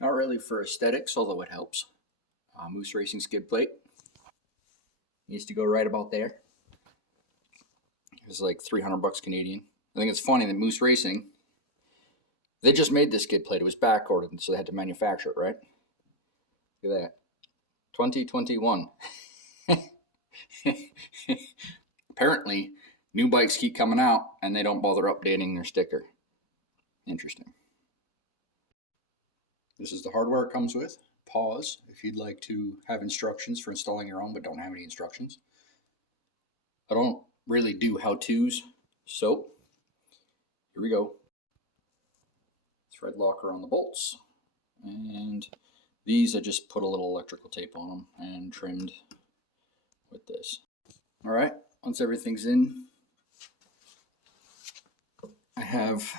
Not really for aesthetics, although it helps. Moose Racing skid plate. Needs to go right about there. It's like 300 bucks Canadian. I think it's funny that Moose Racing, they just made this skid plate. It was back ordered, so they had to manufacture it, right? Look at that. 2021. Apparently, new bikes keep coming out and they don't bother updating their sticker. Interesting. This is the hardware it comes with. Pause if you'd like to have instructions for installing your own but don't have any instructions. I don't really do how-tos, so here we go. Thread locker on the bolts, and these I just put a little electrical tape on them and trimmed with this. All right, once everything's in, I have,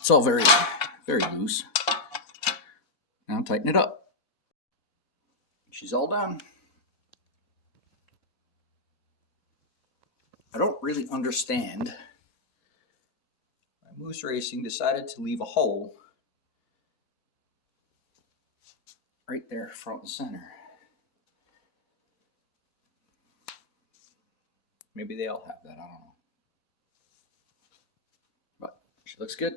it's all very, very loose. Now tighten it up. She's all done. I don't really understand why Moose Racing decided to leave a hole right there front and center. Maybe they all have that, I don't know. But she looks good.